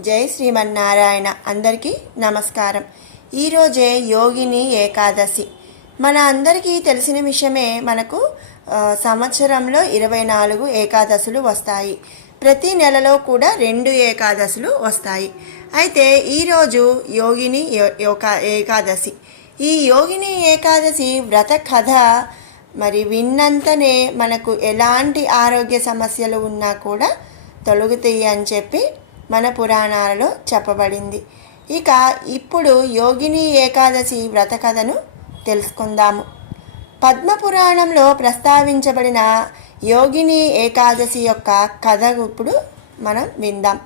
జై శ్రీమన్నారాయణ. అందరికీ నమస్కారం. ఈరోజే యోగిని ఏకాదశి. మన అందరికీ తెలిసిన విషయమే మనకు సంవత్సరంలో ఇరవై నాలుగు ఏకాదశులు వస్తాయి. ప్రతి నెలలో కూడా రెండు ఏకాదశులు వస్తాయి. అయితే ఈరోజు యోగిని యో- యోకా ఏకాదశి. ఈ యోగిని ఏకాదశి వ్రత కథ మరి విన్నంతనే మనకు ఎలాంటి ఆరోగ్య సమస్యలు ఉన్నా కూడా తొలగుతాయి అని చెప్పి మన పురాణాలలో చెప్పబడింది. ఇక ఇప్పుడు యోగిని ఏకాదశి వ్రత కథను తెలుసుకుందాము. పద్మపురాణంలో ప్రస్తావించబడిన యోగిని ఏకాదశి యొక్క కథ ఇప్పుడు మనం విందాం.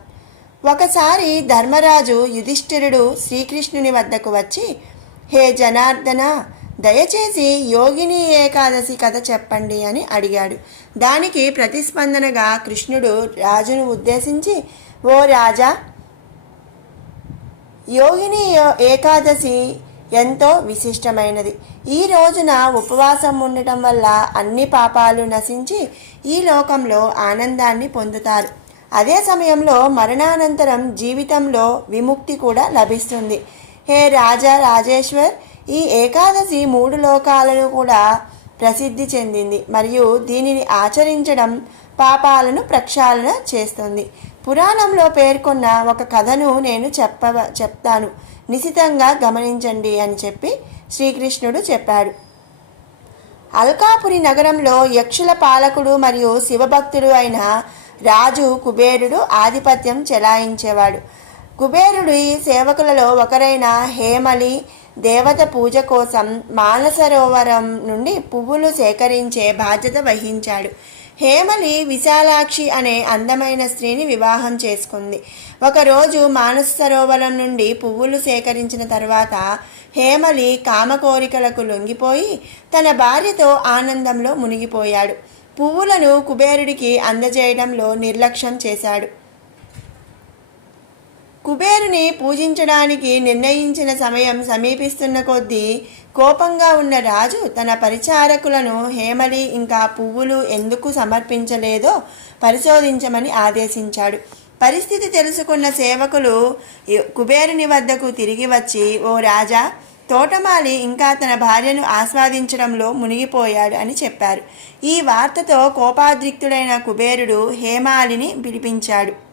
ఒకసారి ధర్మరాజు యుధిష్ఠిరుడు శ్రీకృష్ణుని వద్దకు వచ్చి హే జనార్దన దయచేసి యోగిని ఏకాదశి కథ చెప్పండి అని అడిగాడు. దానికి ప్రతిస్పందనగా కృష్ణుడు రాజును ఉద్దేశించి ఓ రాజా! యోగిని ఏకాదశి ఎంతో విశిష్టమైనది. ఈ రోజున ఉపవాసం ఉండటం వల్ల అన్ని పాపాలు నశించి ఈ లోకంలో ఆనందాన్ని పొందుతారు. అదే సమయంలో మరణానంతరం జీవితంలో విముక్తి కూడా లభిస్తుంది. హే రాజా రాజేశ్వర్! ఈ ఏకాదశి మూడు లోకాలను కూడా ప్రసిద్ధి చెందింది మరియు దీనిని ఆచరించడం పాపాలను ప్రక్షాళన చేస్తుంది. పురాణంలో పేర్కొన్న ఒక కథను నేను చెప్ప చెప్తాను. నిశితంగా గమనించండి అని చెప్పి శ్రీకృష్ణుడు చెప్పాడు. అల్కాపురి నగరంలో యక్షుల పాలకుడు మరియు శివభక్తుడు అయిన రాజు కుబేరుడు ఆధిపత్యం చెలాయించేవాడు. కుబేరుడి సేవకులలో ఒకరైన హేమలి దేవత పూజ కోసం మానసరోవరం నుండి పువ్వులు సేకరించే బాధ్యత వహించాడు. హేమలి విశాలాక్షి అనే అందమైన స్త్రీని వివాహం చేసుకుంది. ఒకరోజు మానస సరోవరం నుండి పువ్వులు సేకరించిన తర్వాత హేమలి కామకోరికలకు లొంగిపోయి తన భార్యతో ఆనందంలో మునిగిపోయాడు. పువ్వులను కుబేరుడికి అందజేయడంలో నిర్లక్ష్యం చేశాడు. కుబేరుని పూజించడానికి నిర్ణయించిన సమయం సమీపిస్తున్న కొద్దీ కోపంగా ఉన్న రాజు తన పరిచారకులను హేమలి ఇంకా పువ్వులు ఎందుకు సమర్పించలేదో పరిశోధించమని ఆదేశించాడు. పరిస్థితి తెలుసుకున్న సేవకులు కుబేరుని వద్దకు తిరిగి వచ్చి ఓ రాజా తోటమాలి ఇంకా తన భార్యను ఆస్వాదించడంలో మునిగిపోయాడు అని చెప్పారు. ఈ వార్తతో కోపాద్రిక్తుడైన కుబేరుడు హేమాలిని పిలిపించాడు.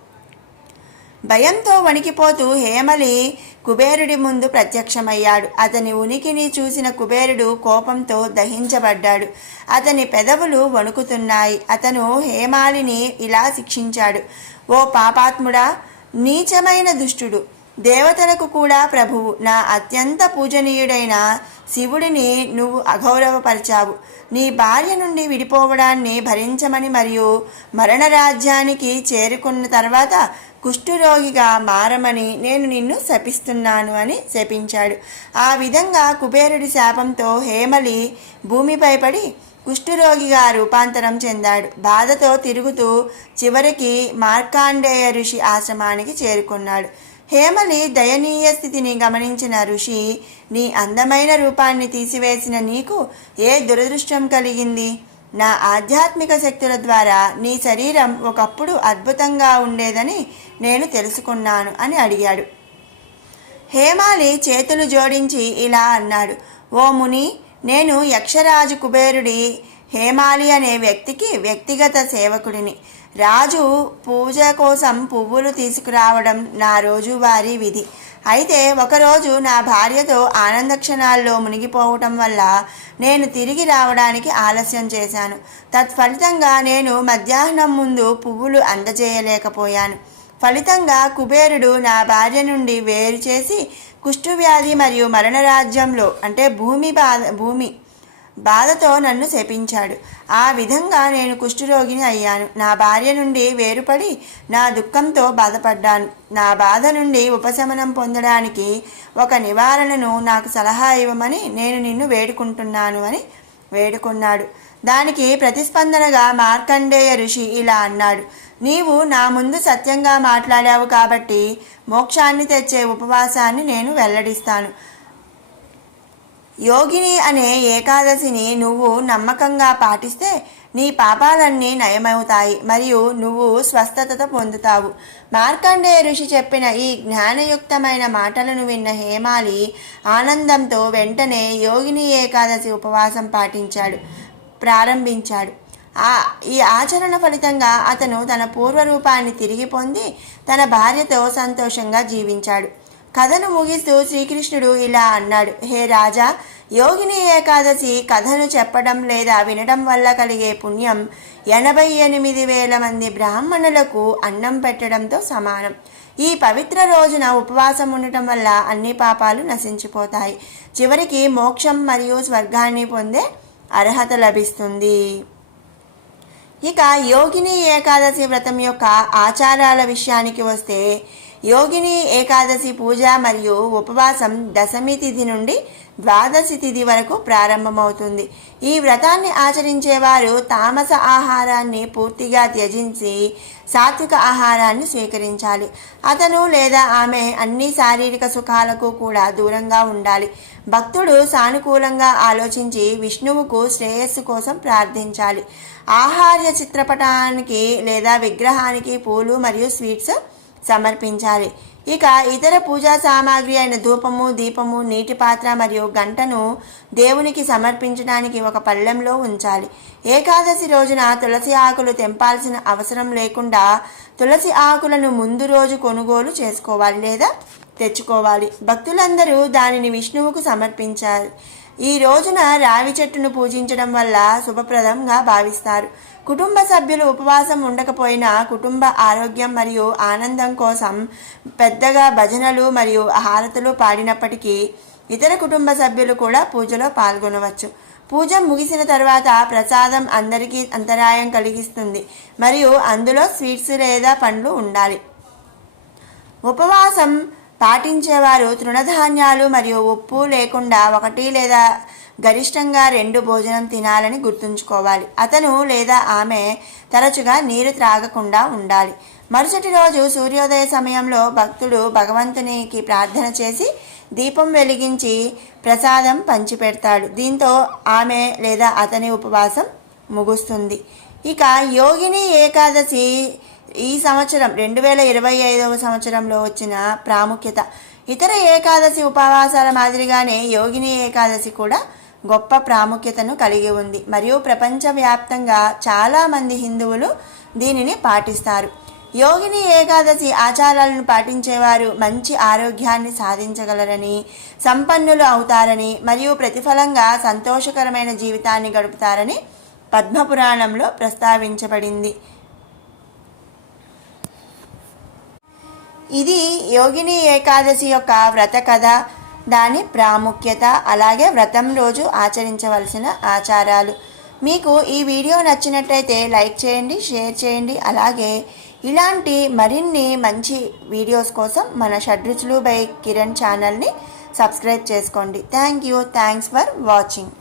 భయంతో వణికిపోతూ హేమలి కుబేరుడి ముందు ప్రత్యక్షమయ్యాడు. అతని ఉనికిని చూసిన కుబేరుడు కోపంతో దహించబడ్డాడు. అతని పెదవులు వణుకుతున్నాయి. అతను హేమాలిని ఇలా శిక్షించాడు. ఓ పాపాత్ముడా నీచమైన దుష్టుడు దేవతలకు కూడా ప్రభువు. నా అత్యంత పూజనీయుడైన శివుడిని నువ్వు అగౌరవపరిచావు. నీ భార్య నుండి విడిపోవడాన్ని భరించమని మరియు మరణ రాజ్యానికి చేరుకున్న తర్వాత కుష్ఠురోగిగా మారమని నేను నిన్ను శపిస్తున్నాను అని శపించాడు. ఆ విధంగా కుబేరుడి శాపంతో హేమలి భూమిపై పడి కుష్ఠురోగిగా రూపాంతరం చెందాడు. బాధతో తిరుగుతూ చివరికి మార్కాండేయ ఋషి ఆశ్రమానికి చేరుకున్నాడు. హేమలి దయనీయ స్థితిని గమనించిన ఋషి నీ అందమైన రూపాన్ని తీసివేసిన నీకు ఏ దురదృష్టం కలిగింది? నా ఆధ్యాత్మిక శక్తుల ద్వారా నీ శరీరం ఒకప్పుడు అద్భుతంగా ఉండేదని నేను తెలుసుకున్నాను అని అడిగాడు. హేమాలి చేతులు జోడించి ఇలా అన్నాడు ఓ ముని నేను యక్షరాజు కుబేరుడి హేమాలి అనే వ్యక్తికి వ్యక్తిగత సేవకుడిని. రాజు పూజ కోసం పువ్వులు తీసుకురావడం నా రోజువారీ విధి. అయితే ఒకరోజు నా భార్యతో ఆనంద క్షణాల్లో మునిగిపోవటం వల్ల నేను తిరిగి రావడానికి ఆలస్యం చేశాను. తత్ఫలితంగా నేను మధ్యాహ్నం ముందు పువ్వులు అందజేయలేకపోయాను. ఫలితంగా కుబేరుడు నా భార్య నుండి వేరు చేసి కుష్ఠువ్యాధి మరియు మరణ రాజ్యంలో అంటే భూమి బాధ భూమి బాధతో నన్ను శపించాడు. ఆ విధంగా నేను కుష్ఠరోగిని అయ్యాను. నా భార్య నుండి వేరుపడి నా దుఃఖంతో బాధపడ్డాను. నా బాధ నుండి ఉపశమనం పొందడానికి ఒక నివారణను నాకు సలహా ఇవ్వమని నేను నిన్ను వేడుకుంటున్నాను అని వేడుకున్నాడు. దానికి ప్రతిస్పందనగా మార్కండేయ ఋషి ఇలా అన్నాడు. నీవు నా ముందు సత్యంగా మాట్లాడావు కాబట్టి మోక్షాన్ని తెచ్చే ఉపవాసాన్ని నేను వెల్లడిస్తాను. యోగిని అనే ఏకాదశిని నువ్వు నమ్మకంగా పాటిస్తే నీ పాపాలన్నీ నయమవుతాయి మరియు నువ్వు స్వస్థత పొందుతావు. మార్కండే ఋషి చెప్పిన ఈ జ్ఞానయుక్తమైన మాటలను విన్న హేమాలి ఆనందంతో వెంటనే యోగిని ఏకాదశి ఉపవాసం పాటించాడు ప్రారంభించాడు. ఆ ఈ ఆచరణ ఫలితంగా అతను తన పూర్వరూపాన్ని తిరిగి పొంది తన భార్యతో సంతోషంగా జీవించాడు. కథను ముగిస్తూ శ్రీకృష్ణుడు ఇలా అన్నాడు హే రాజా యోగిని ఏకాదశి కథను చెప్పడం లేదా వినడం వల్ల కలిగే పుణ్యం ఎనభై ఎనిమిది వేల మంది బ్రాహ్మణులకు అన్నం పెట్టడంతో సమానం. ఈ పవిత్ర రోజున ఉపవాసం ఉండటం వల్ల అన్ని పాపాలు నశించిపోతాయి. చివరికి మోక్షం మరియు స్వర్గాన్ని పొందే అర్హత లభిస్తుంది. ఇక యోగిని ఏకాదశి వ్రతం యొక్క ఆచారాల విషయానికి వస్తే యోగిని ఏకాదశి పూజ మరియు ఉపవాసం దశమి తిథి నుండి ద్వాదశి తిథి వరకు ప్రారంభమవుతుంది. ఈ వ్రతాన్ని ఆచరించేవారు తామస ఆహారాన్ని పూర్తిగా త్యజించి సాత్విక ఆహారాన్ని స్వీకరించాలి. అతను లేదా ఆమె అన్ని శారీరక సుఖాలకు కూడా దూరంగా ఉండాలి. భక్తుడు సానుకూలంగా ఆలోచించి విష్ణువుకు శ్రేయస్సు కోసం ప్రార్థించాలి. ఆహార్య చిత్రపటానికి లేదా విగ్రహానికి పూలు మరియు స్వీట్స్ సమర్పించాలి. ఇక ఇతర పూజా సామాగ్రి అయిన ధూపము దీపము నీటి పాత్ర మరియు గంటను దేవునికి సమర్పించడానికి ఒక పళ్ళెంలో ఉంచాలి. ఏకాదశి రోజున తులసి ఆకులు తెంపాల్సిన అవసరం లేకుండా తులసి ఆకులను ముందు రోజు కొనుగోలు చేసుకోవాలి లేదా తెచ్చుకోవాలి. భక్తులందరూ దానిని విష్ణువుకు సమర్పించాలి. ఈ రోజున రావి చెట్టును పూజించడం వల్ల శుభప్రదంగా భావిస్తారు. కుటుంబ సభ్యులు ఉపవాసం ఉండకపోయినా కుటుంబ ఆరోగ్యం మరియు ఆనందం కోసం పెద్దగా భజనలు మరియు హారతులు పాడినప్పటికీ ఇతర కుటుంబ సభ్యులు కూడా పూజలో పాల్గొనవచ్చు. పూజ ముగిసిన తర్వాత ప్రసాదం అందరికీ అంతరాయం కలిగిస్తుంది మరియు అందులో స్వీట్స్ లేదా పండ్లు ఉండాలి. ఉపవాసం పాటించేవారు తృణధాన్యాలు మరియు ఉప్పు లేకుండా ఒకటి లేదా గరిష్టంగా రెండు భోజనం తినాలని గుర్తుంచుకోవాలి. అతను లేదా ఆమె తరచుగా నీరు త్రాగకుండా ఉండాలి. మరుసటి రోజు సూర్యోదయ సమయంలో భక్తుడు భగవంతునికి ప్రార్థన చేసి దీపం వెలిగించి ప్రసాదం పంచిపెడతాడు. దీంతో ఆమె లేదా అతని ఉపవాసం ముగుస్తుంది. ఇక యోగిని ఏకాదశి ఈ సంవత్సరం రెండు వేల ఇరవై ఐదవ సంవత్సరంలో వచ్చిన ప్రాముఖ్యత. ఇతర ఏకాదశి ఉపవాసాల మాదిరిగానే యోగిని ఏకాదశి కూడా గొప్ప ప్రాముఖ్యతను కలిగి ఉంది. మరియు ప్రపంచవ్యాప్తంగా చాలామంది హిందువులు దీనిని పాటిస్తారు. యోగిని ఏకాదశి ఆచారాలను పాటించేవారు మంచి ఆరోగ్యాన్ని సాధించగలరని సంపన్నులు అవుతారని మరియు ప్రతిఫలంగా సంతోషకరమైన జీవితాన్ని గడుపుతారని పద్మపురాణంలో ప్రస్తావించబడింది. ఇది యోగిని ఏకాదశి యొక్క వ్రత కథ. దాని ప్రాముఖ్యత అలాగే వ్రతం రోజు ఆచరించవలసిన ఆచారాలు. మీకు ఈ వీడియో నచ్చినట్టయితే లైక్ చేయండి షేర్ చేయండి అలాగే ఇలాంటి మరిన్ని మంచి వీడియోస్ కోసం మన షడ్రుచులు బై కిరణ్ ఛానల్ని సబ్స్క్రైబ్ చేసుకోండి. Thank you. Thanks for watching.